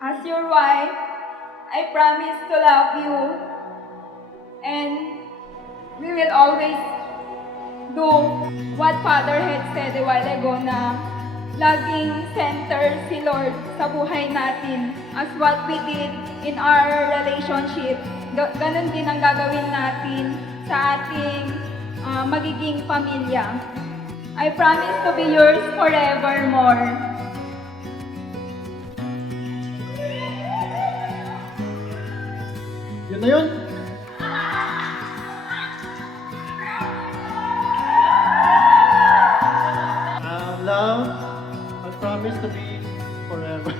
As your wife, I promise to love you and we will always do what Father had said a while ago na laging center si Lord sa buhay natin. As what we did in our relationship, ganun din ang gagawin natin sa ating magiging pamilya. I promise to be yours forevermore. Yun na yun. Love, I promise to be forever.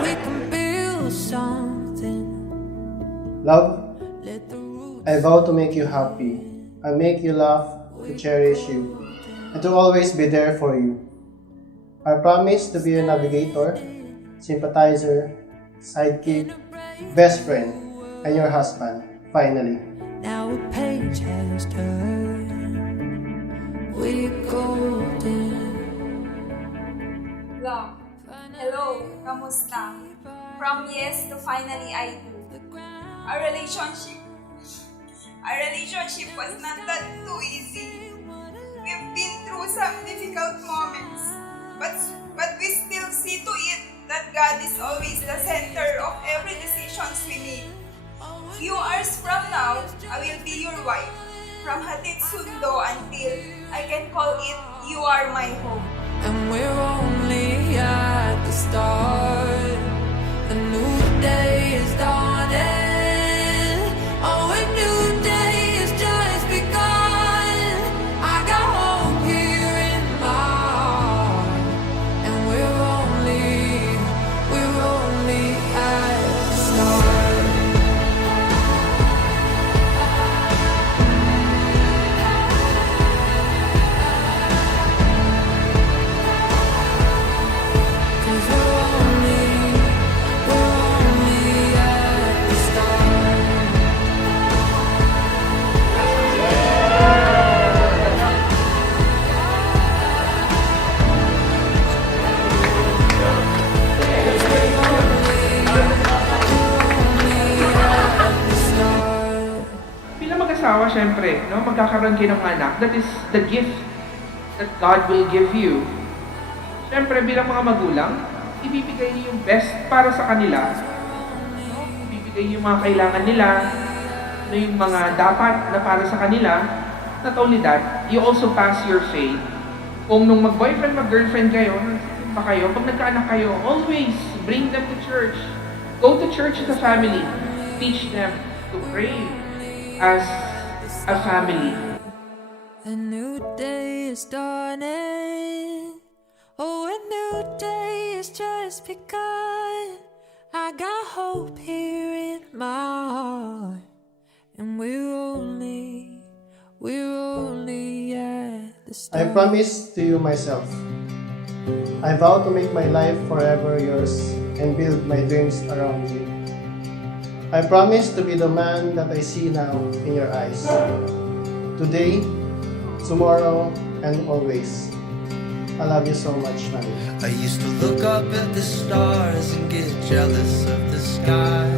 We can build something. Love, Let the roots I vow to make you happy. I make you laugh, to cherish you, and to always be there for you. I promise to be your navigator, sympathizer, sidekick, best friend, and your husband, finally. now a page has turned. We're golden. Love, hello, kamusta? From yes to finally I do. Our relationship was not that too easy. We've been through some difficult moments, but we still see to it that God is always the center of every decisions we make. Few hours from now, I will be your wife. From Hatid Sundo until I can call it You Are My Home. And we're only at the start. A new day is dawning. Oh, a new day is just begun. I got hope here in my heart. And we're only at the start. Cause we're only at the start. Bilang mag-asawa, syempre, no, magkakaroon kayo ng anak. That is the gift that God will give you. Syempre, bilang mga magulang, ibibigay niyo yung best para sa kanila. No? Ibibigay niyo yung mga kailangan nila, ano yung mga dapat na para sa kanila. Not only that, you also pass your faith. Kung nung mag-boyfriend, mag-girlfriend kayo, pa kayo, pag nagkaanak kayo, always bring them to church. Go to church as a family. Teach them to pray as a family. A new day is dawning. Oh, a new day is just begun. I got hope here in my heart. And we're only at the I start. promise to you myself. I vow to make my life forever yours and build my dreams around you. I promise to be the man that I see now in your eyes. Today, tomorrow, and always. I love you so much, Mami. I used to look up at the stars and get jealous of the sky.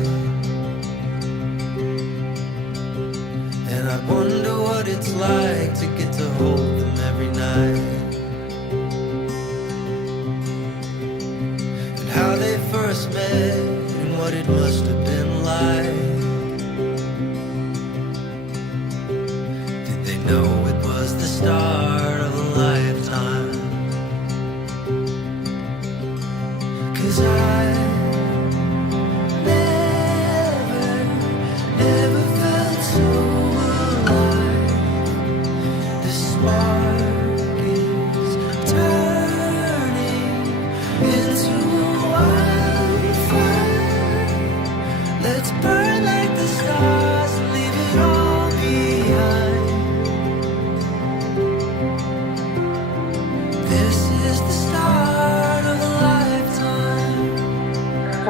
And I wonder what it's like to get to hold them every night. And how they first met and what it must have been like. Did they know it was the start of a lifetime? 'Cause I never felt so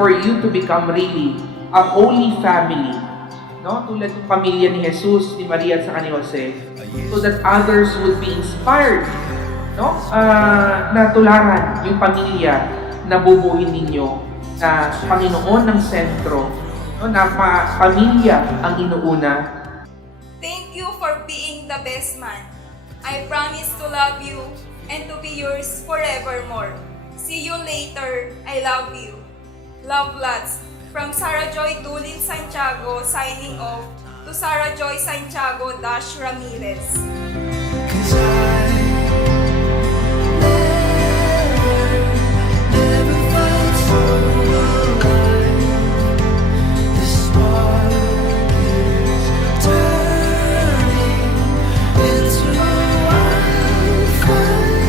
for you to become really a holy family. No? Tulad ng pamilya ni Jesus, ni Maria at saka ni Jose. So that others would be inspired. No? Na tularan yung pamilya na bubuhin ninyo na Panginoon ng sentro. No? Na pamilya ang inuuna. Thank you for being the best man. I promise to love you and to be yours forevermore. See you later. I love you. Love lots. From Sarah Joy Dulin Santiago signing off to Sarah Joy Santiago Dash Ramirez. 'Cause I never felt so alive. The spark is turning into wildfire.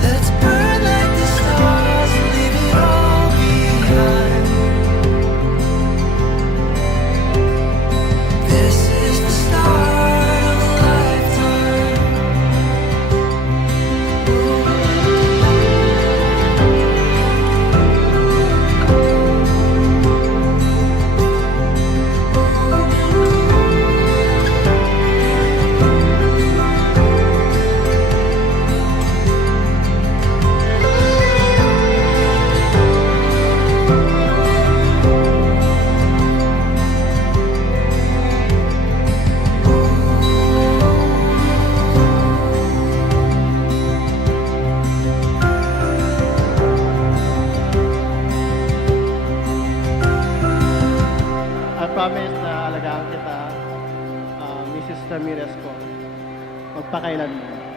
Let's burn like the stars and leave it all behind. This is the start of a lifetime. I promise na alagaan kita, Mrs. Ramirez ko, magpakailanman.